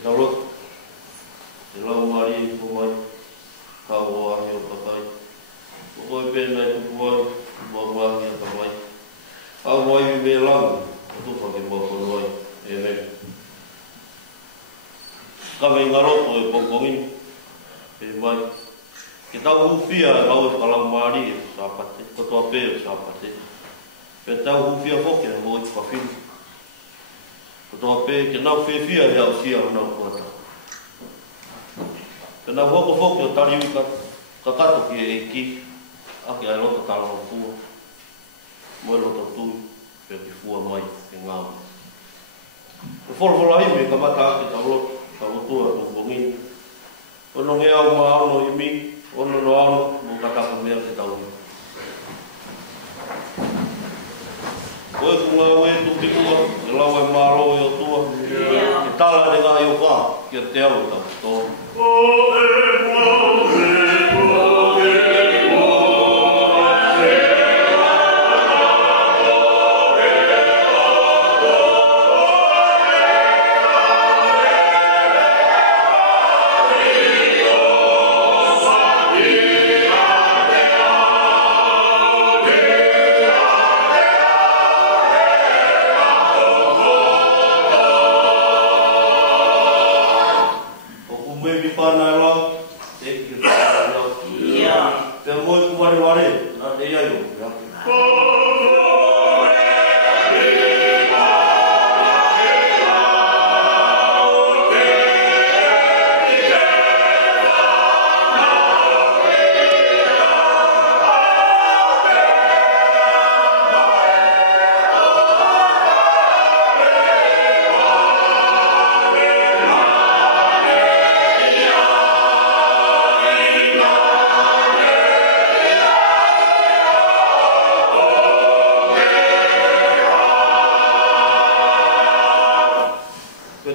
Kinalot, Silau Mari, Pumai, Kawa, Yokai, Pukoi Penai, Pukuai, Bawa, Yakamai, Kawai, Belang, itu pakai Bawa, Amen. Kami ngalot, Pokongin, Pemai, kita hufia, kau kalau Mari, sahabat, ketua P, sahabat, kita hufia Fokin, mau ikafin. Ketua P, kita fefia, ya usia, nak kuat. Kena foko yo tari ka kakato ki eki aki ai loto tala no fu mo loto tu pe ki fu mai ngam for ai me ka mata ki talo talo tu ko bongin ono nge au ma no imi ono no ano mo kata ko mer ki talo ko ku we tu ki tu la we malo yo tu ki tala de ga yo fa ki te au ta to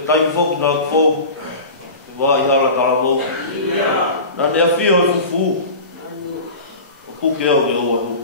tai fok na fok wa ia la tala fok na ne afio fu fu ke o ke o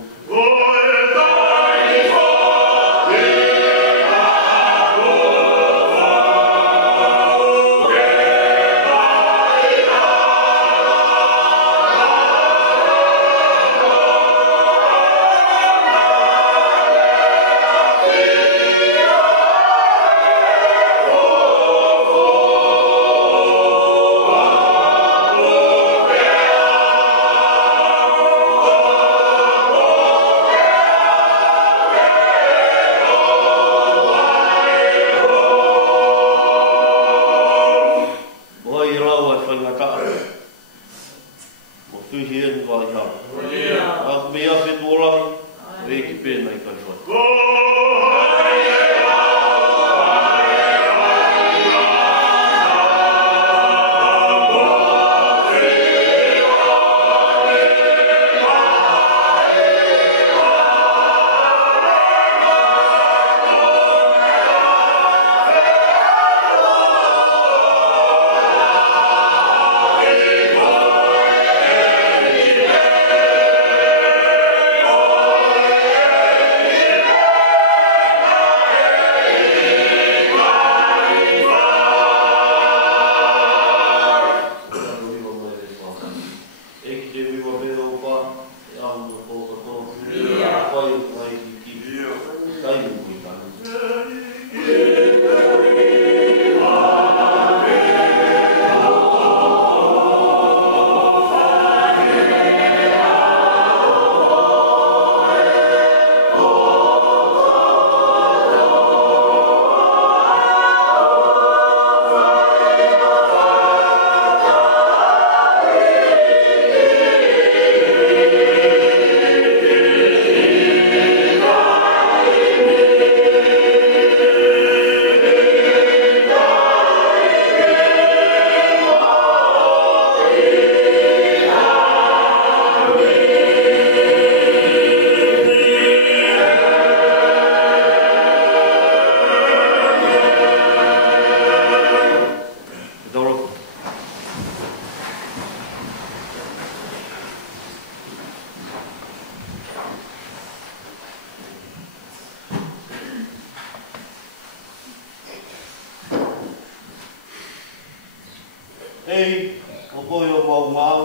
ei, o koe o mau mau,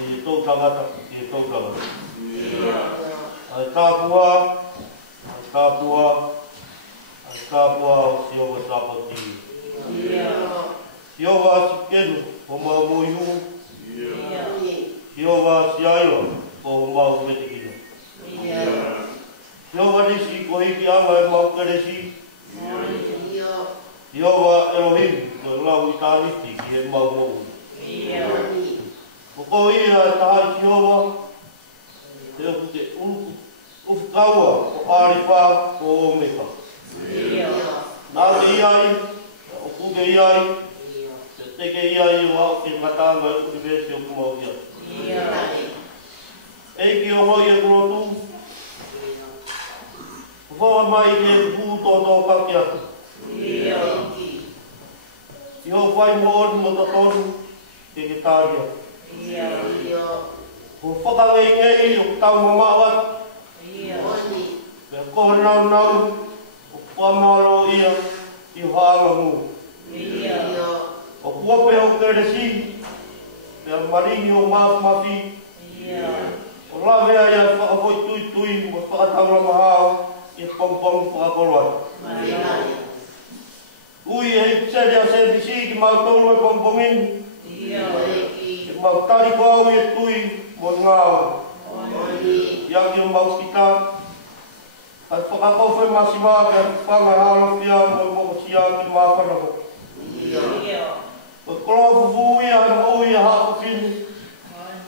i tau tangata, i tau tangata. Ai tāpua o Siowa Sapati. Siowa Sikenu, o mau moihu. Siowa Siaiwa, o mau metikino. Siowa Nisi, ko hiki anga e mau keresi. Siowa Elohim, ko lau i tāniti, ki e mau mou. Ko ia e tahai Siowa, te oku te ufukaua, o Aripa, o Omeka. Nā te iai, o kuke iai, te teke iai o au ke matanga e University of Kumauia. Eiki o hoi e kurotu, whawa mai ke pūtoto kaki atu. I ho whai mōru mo ta tonu, ke tāria. Ko whakangei ngei o tau mamawat, pia koho nau, o whamaro ia, i hanga ngu. O kuape o keresi, pia maringi o mafi, o lawea ia whakavoi tui, mo whakataura mahao, i pongpong whakakolwai. Ui hei pseri a CBC ki mau tolu e pongpongin, ki mau tari kau i tui, mo ngāo. Ia ki o mau kita, ai whakakofe masimaa ka whanga halo pia mo sia ki māwhanako. O koloa fufu ia mo ui a hako fini,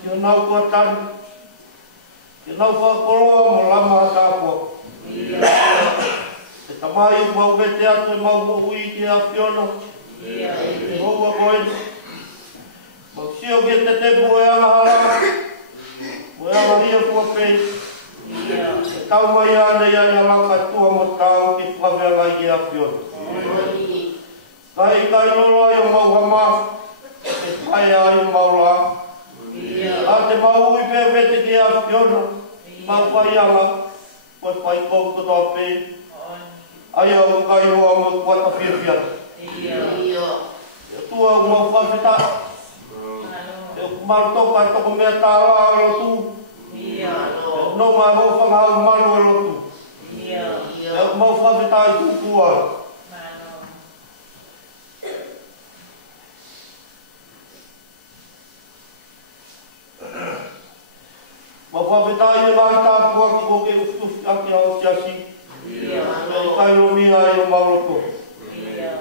ki o nau kua tani, ki nau whakakoloa mo lama tāpua. E tamai o mau vete atu e mau mo ui ki a Fiona, ki hoa koeni. Mau sio ke te tepu e anga hala, mo e anga ria kua pei. E tau mai ane ia i alaka tua mo tau ki whawea ki a Fiona. Kai lolo ai o mau hama, e pai ai o mau la. A te mau ui pe vete ki a Fiona, mau pai anga, koe pai kou kotoa pei. Ai au kai hoa mo kuata whiawhiata. E tua o mau whawhita. E marotoka e toko mea tāla o lotu. No mai ho whangau manu e lotu. E mau whawhita i tūkua. Mau whawhita i ngai tāpua ki koke ufufi aki ao siasi. E kai romia e o mauroko.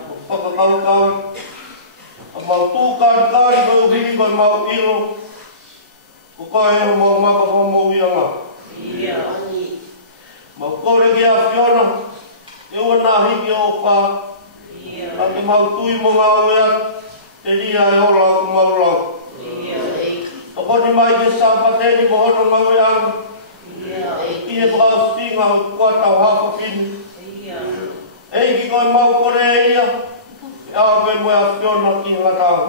O whakakaukau. A mau tūkari koe uhihi koe mau iro. Ko kai e o mau maka whamau ianga. Mau kore ki a Fiona. E ua nā hiki o pā. A te mau tui mo ngā uea. Te ria e ora ku maulau. A koni mai ke sāpateni mo hono mau ianga. Ki e pāo stinga o kuatau hako fini. Eiki koe mau kore e ia. E awe mo a Fiona ki ngatau.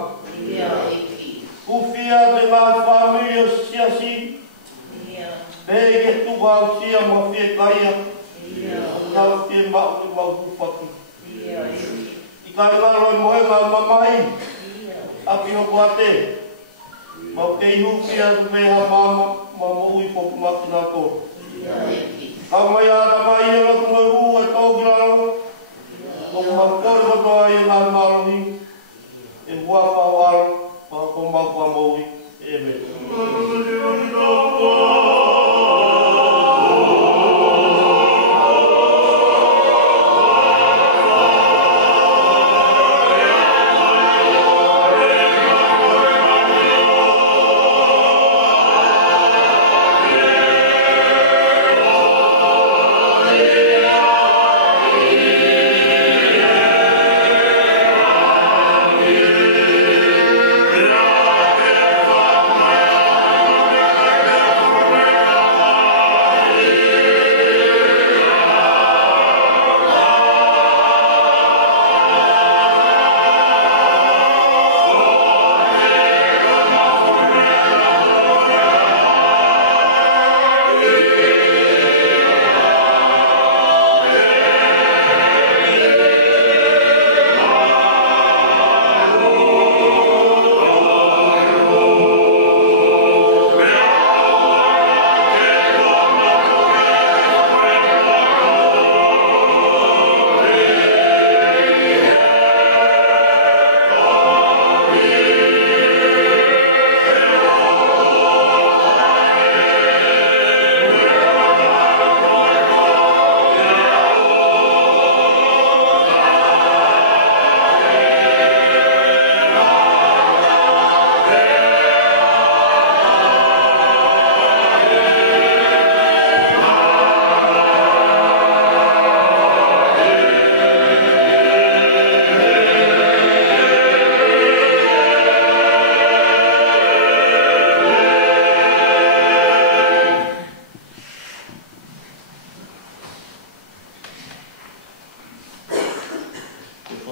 Kufia te ngā whamiri o siasi. Pei ke tuka au sia mo fie kaia. Nau fie mau hupaki. I kai ngaro e moe ngā mamai. Aki o kuate. Mau kei hupia tu meha mama. Mama ui poku maki nā tō. Kau mai ata mai e lotu mai huu e tōki raro. O mau kore kotoa i ngā marohi. E hua pao aro. Ko mau pa moui. Amen.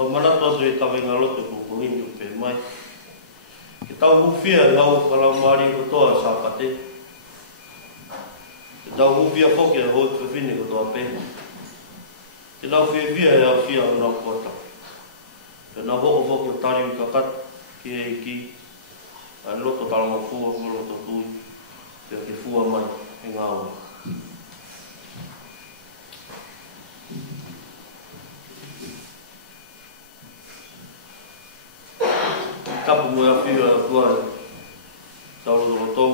Wa manatu atu e kawenga loto kukungini o pe mai. Ke tau hufia ngau kalau mari kotoa sa pate. Ke tau hufia foki a hoi pevine kotoa pe. Ke nau fia e au fia nau kota. Ke nau hoko foki o tari kakat ki e ki. A loto talanga fua, loto tui. Ke fua mai e ngau. Tapu mo e whia tua e tauro roto.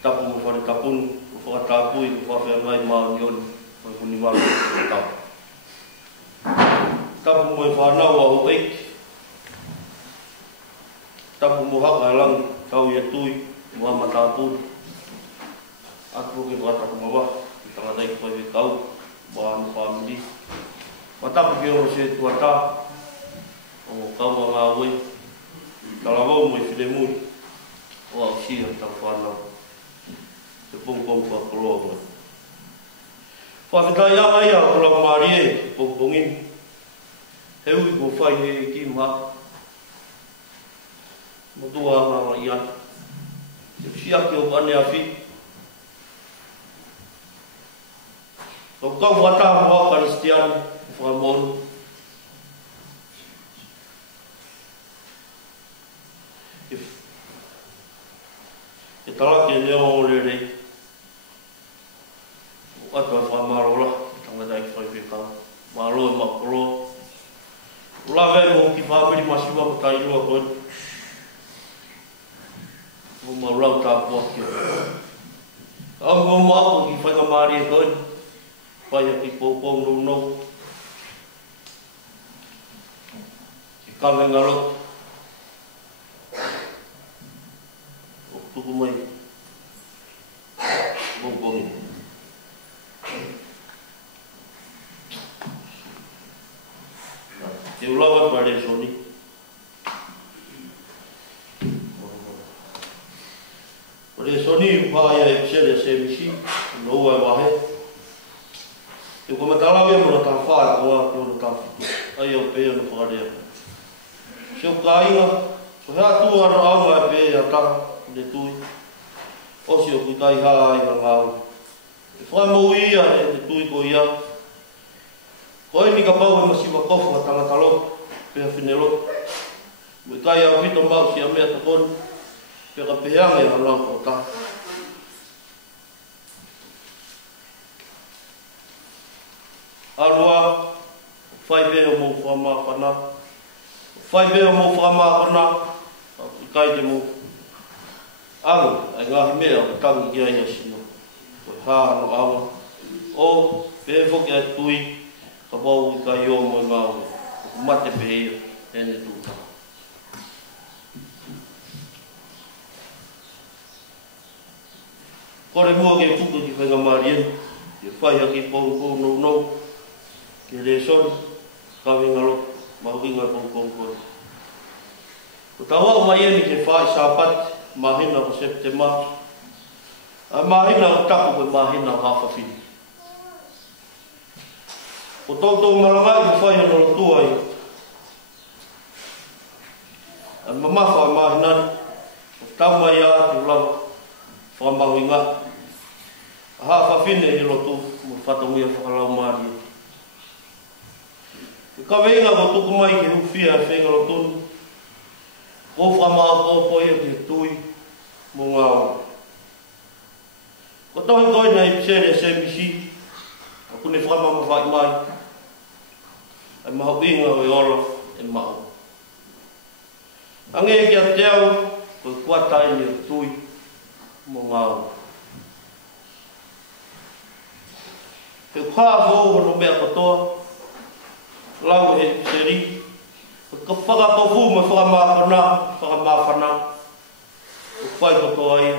Tapu mo whare tapunu, o whakatapui, o whawhea mai maa ni oni, o kuni waru o tapu. Tapu mo e whanau a ho eiki. Tapu mo haka e langi, tau i e tui, mo ama tāpuni. Atu ke whakatapu mawa, i tangatai ki whai kau, mo anu whamiri. Ma tapu ki o se tuatā, o kaua ngā ue, tarawau mo i whine mui, o au sia tau whanau. Te pongpong whakoloa mai. Whawhetai anga ia o lau maari e, pongpongin. He ui ko whai he ki maha. Mo tua anga i ana. Te siaki o ane a whi. Tau kau wata hoa karistiani, whakamonu. E talaki e neo o rerei. O atu a whamarola, tangatai ki whai kau. Maro e makolo. O lawe mo ki whamiri masiwa ko tai rua koe. O maurau tā puaki. Au mo mako ki whai kamari e koe. Whai a ki pōpōng no no. Ki kawenga roto. Tuku mai. Bongbongin. Te ulawa pare soni. Pare soni upaya e psere se misi. No ai wahe. Te komatalawe mona ta whaa koa kona ta fitu. Ai au pēa no whakarea. Seo ka inga. So hea tua no aunga e pēa taha. Le tui. Osi o kui kai haa i ngau. E whaimau ia e te tui ko ia. Ko e ni ka pau e masiwa kofu a tangatalo. Pea whinero. Mui kai au hito mau si a mea takon. Pea ka pehange a lau ko ta. Arua. Whai beo mou whamaa whana. Whai beo mou whamaa whana. I kai te mou. Aru, ai ngahi mea o tangi i aia sino. Koe haa no awa. O, pehe whoki ai tui, ka wau i ka i o mo i ngāwe. Mate pehe ia, ene tūta. Kore mua ke puka ki whainga marien, ke whai aki pou nou nou, ke re sori, ka winga lo, mahuinga pou koe. Ko tawa o mai eni ke whai sāpati, mahina o septema. A mahina o tapu koe mahina o hawhawhini. O tautou marangai i whai anoro tua i. A mamawha o mahinani. O tau mai a te ulawa. Whakamahuinga. A hawhawhine i lotu mo whatongia whakalau maari. E ka weinga o tuku mai ki hufia e whenga lotunu. Ko whamaa kōpoi e ki tui mō ngāo. Ko tohi toi nei psere se misi, a kune whamaa mawhai mai, ai maho inga o e ora e maho. Ange ki a te au, ko kuatai ni tui mō ngāo. Te kā hō no mea katoa, lau he pseri, ka whakakofu me whakamāwhana, o whai katoa ia,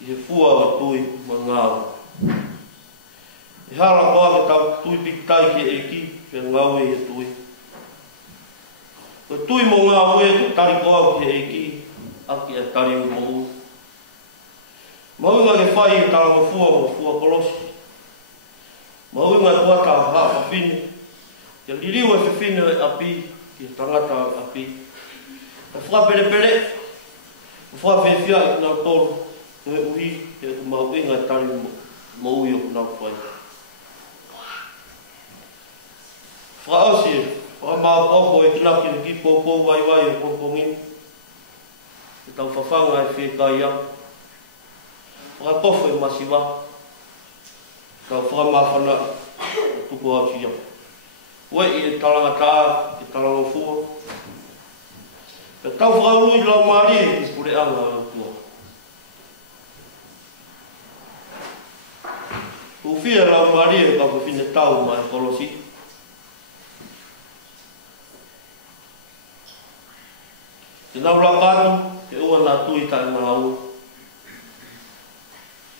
i he fua o tui ma ngāo. I hala koa ke tau tui pitai ke eki, pe ngau e tui. Ko tui mo ngāo e ko tari koa ke eki, aki e tari o mo u. Maunga ke whai e tala mo fua kolosi. Maunga tuata ha fini. Ke liliu e fine api ki tangata api. Ka fra pele. Fra fefia na tolu. E uhi e maunga tali mauio na fai. Fra osi, fra maapoko e tina ki popo wai e popongin. E tau whawhanga e whekaya. Fra tofu e masiwa. Tau whakamawhana e tuku au tia. Ue i e talangata, e talangofua. E tau whakarui lau maari e ki kure anga e tua. Ufia lau maari e ka whine tau ma e kolosi. Te nau lakatu, te ua nā tui tae ngā au.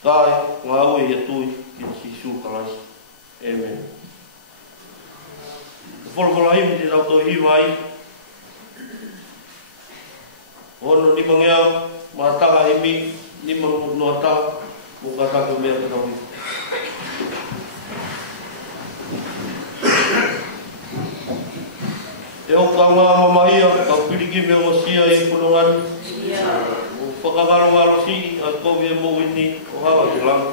Kai, ngā au e tui, ki Jisu Kalaisi. Amen. Te wholokola himi te tau tō hiwai. Ono ni mangeau, mātaka himi, ni mangu noa tā, mo kataka mea te tau himi. E o ka ngā mamahia, ka piriki me o sia e punongani. O whakangaro si, a kovi e mowini, o hawa te lang.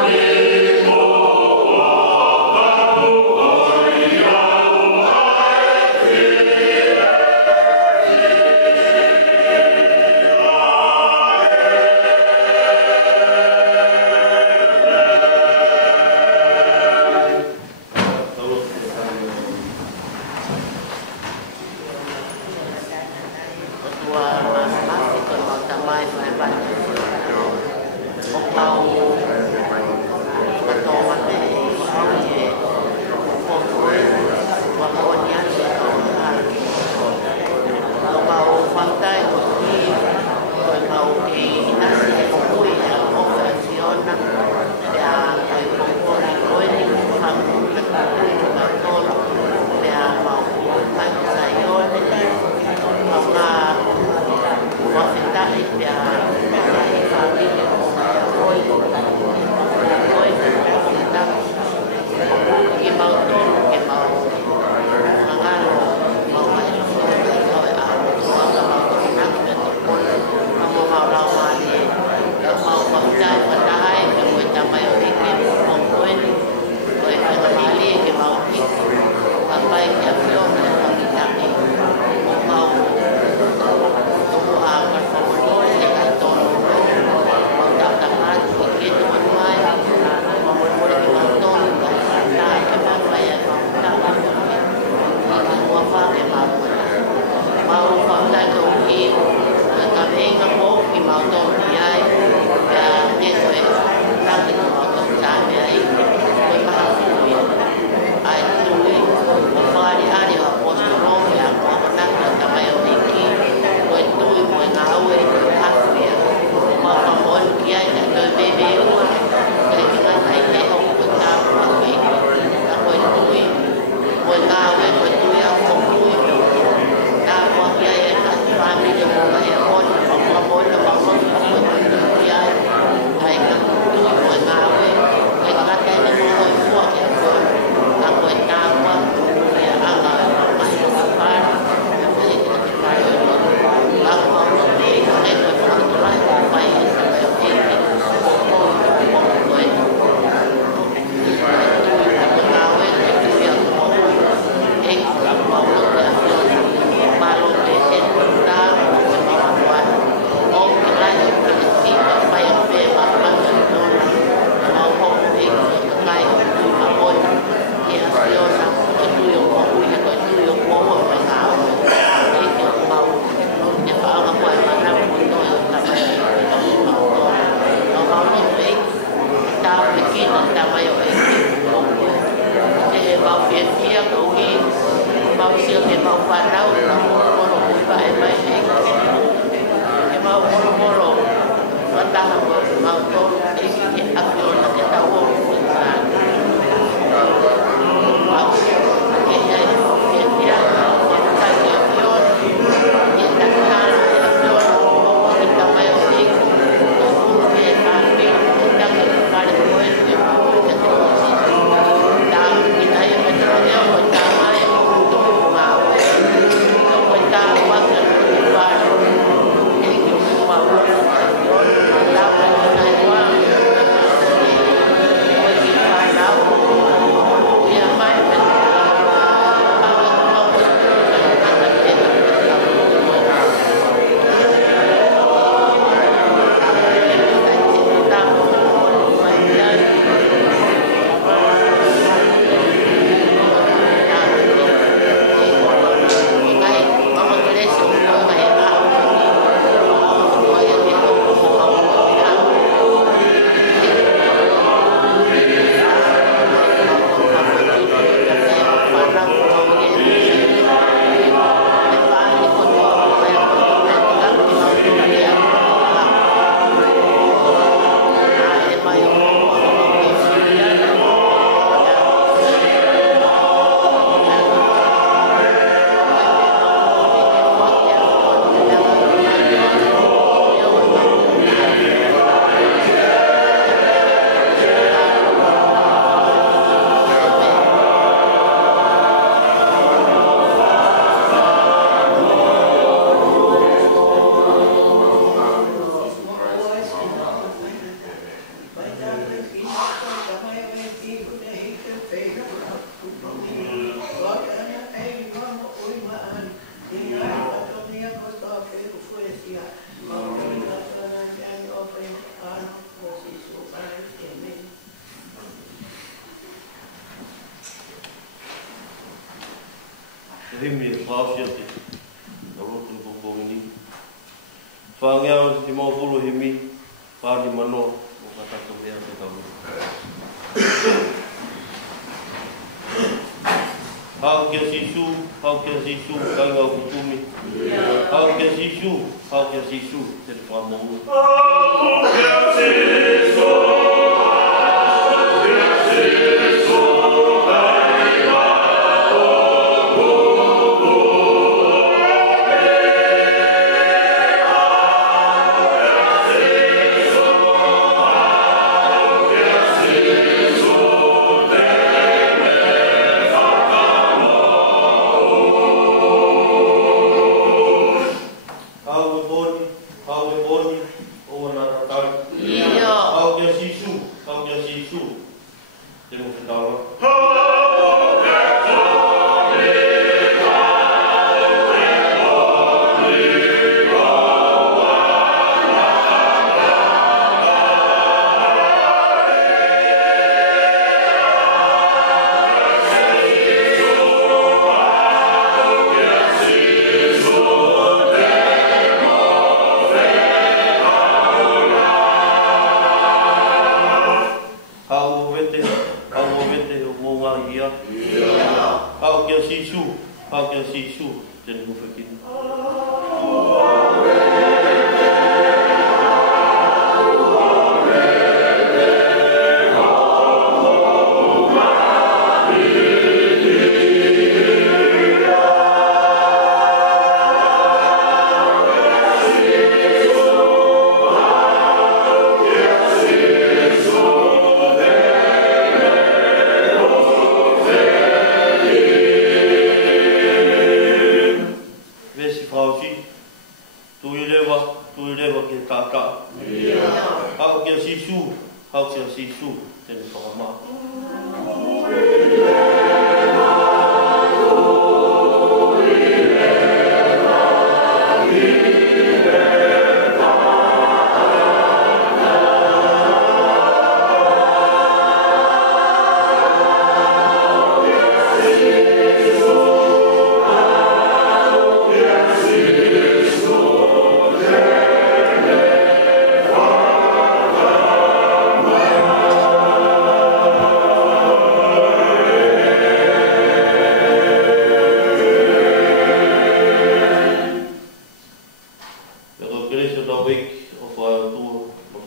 Yeah.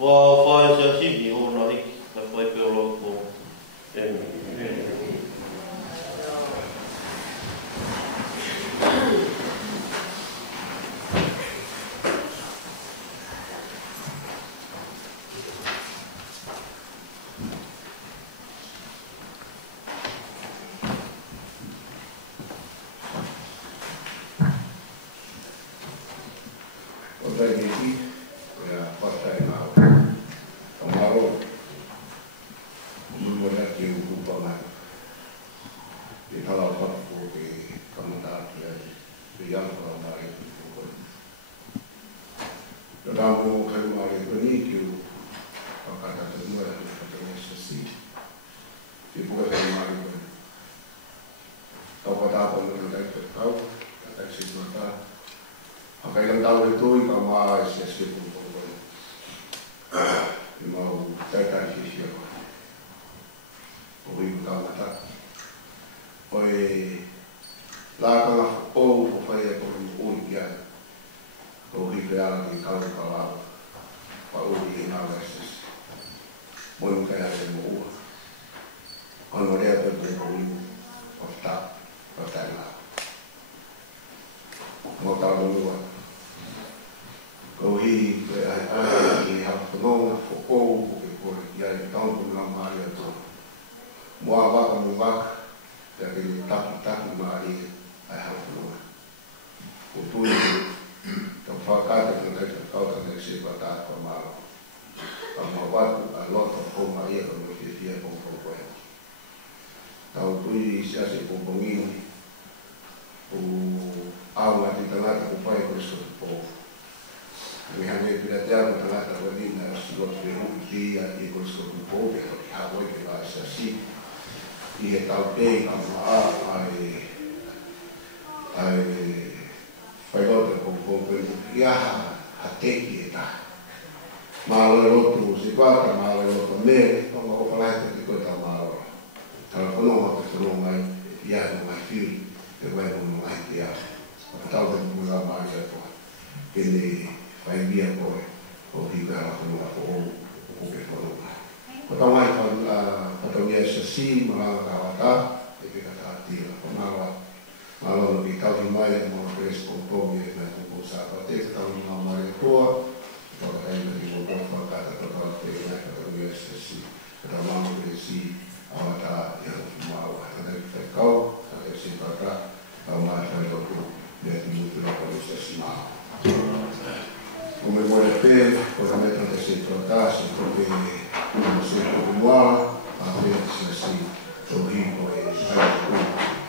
Wa fa sa sini ona hiki ka pai pe o ko e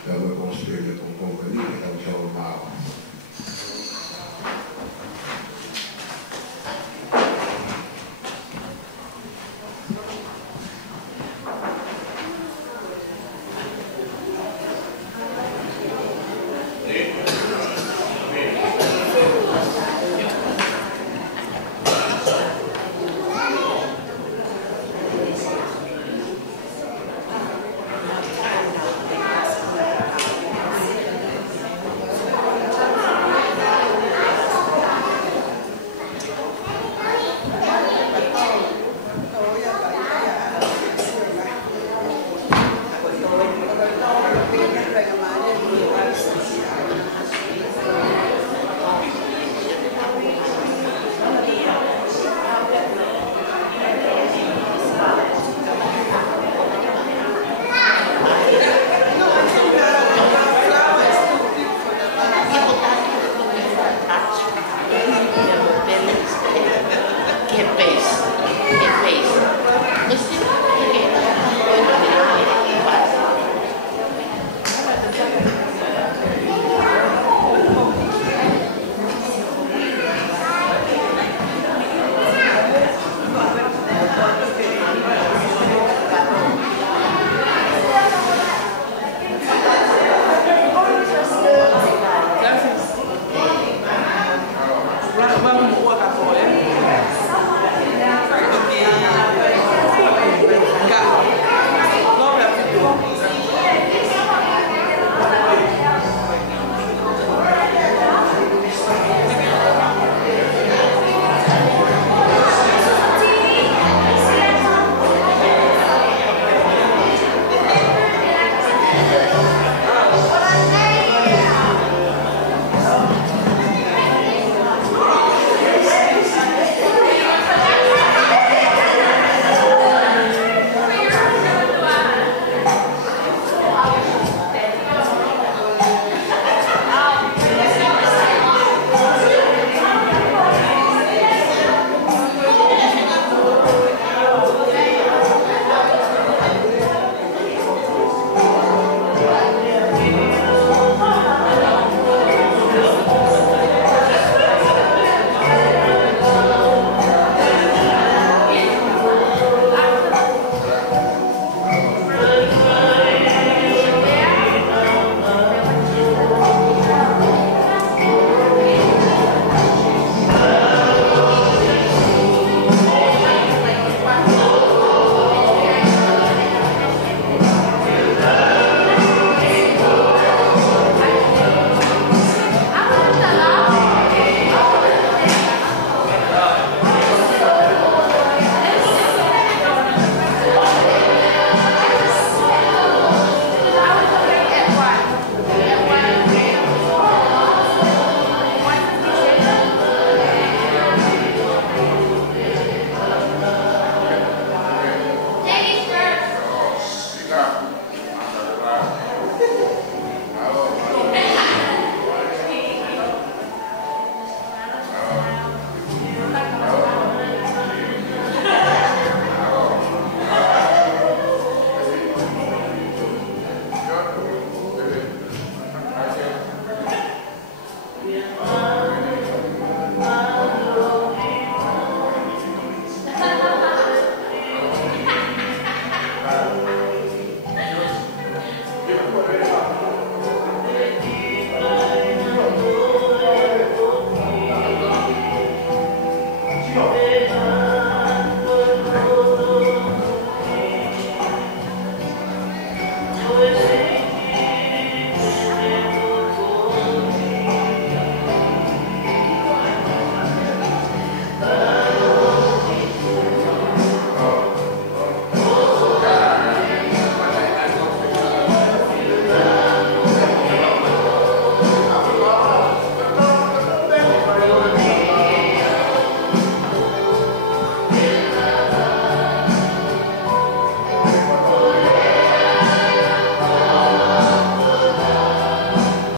Então, eu considero como companhia, então, já é uma